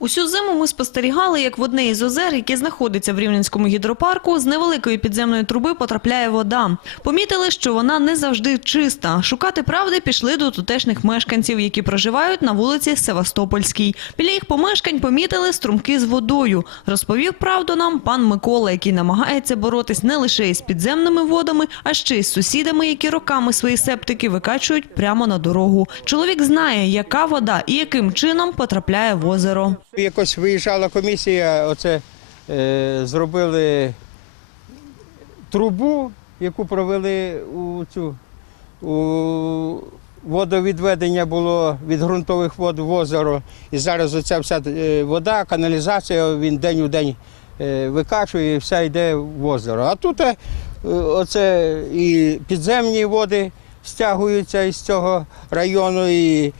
Усю зиму ми спостерігали, як в одне із озер, яке знаходиться в Рівненському гідропарку, з невеликої підземної труби потрапляє вода. Помітили, що вона не завжди чиста. Шукати правди пішли до тутешніх мешканців, які проживають на вулиці Севастопольській. Біля їх помешкань помітили струмки з водою. Розповів правду нам пан Микола, який намагається боротись не лише із підземними водами, а ще й з сусідами, які роками свої септики викачують прямо на дорогу. Чоловік знає, яка вода і яким чином потрапляє в озеро. Якось виїжджала комісія, оце е, зробили трубу, яку провели у цю у водовідведення було від ґрунтових вод в озеро. І зараз оця вся е, вода, каналізація, він день у день е, викачує і все йде в озеро. А тут е, оце і підземні води стягуються із цього району, і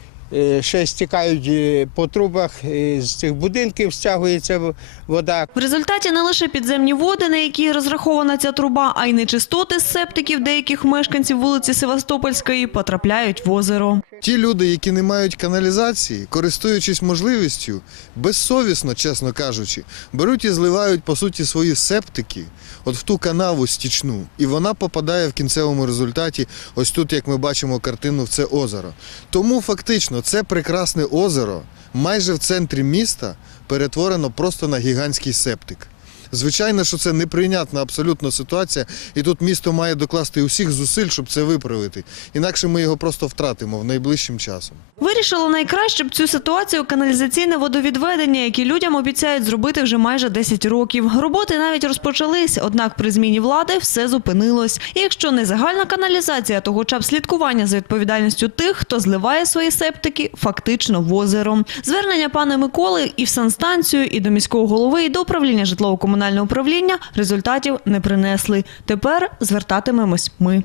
ще стікають е, по трубах, е, з цих будинків стягується в- вода. В результаті не лише підземні води, на які розрахована ця труба, а й нечистоти з септиків деяких мешканців вулиці Севастопольської потрапляють в озеро. Ті люди, які не мають каналізації, користуючись можливістю, безсовісно, чесно кажучи, беруть і зливають по суті свої септики от в ту канаву стічну, і вона попадає в кінцевому результаті. Ось тут, як ми бачимо картину, в це озеро. Тому фактично це прекрасне озеро майже в центрі міста перетворено просто на гігантський септик. Звичайно, що це неприйнятна абсолютно ситуація, і тут місто має докласти усіх зусиль, щоб це виправити. Інакше ми його просто втратимо в найближчим часом. Вирішило найкраще б цю ситуацію каналізаційне водовідведення, які людям обіцяють зробити вже майже 10 років. Роботи навіть розпочались, однак при зміні влади все зупинилось. І якщо не загальна каналізація, то хоча б слідкування за відповідальністю тих, хто зливає свої септики фактично в озеро. Звернення пана Миколи і в санстанцію, і до міського голови, і до управління житлово-комунального управління результатів не принесли. Тепер звертатимемось ми.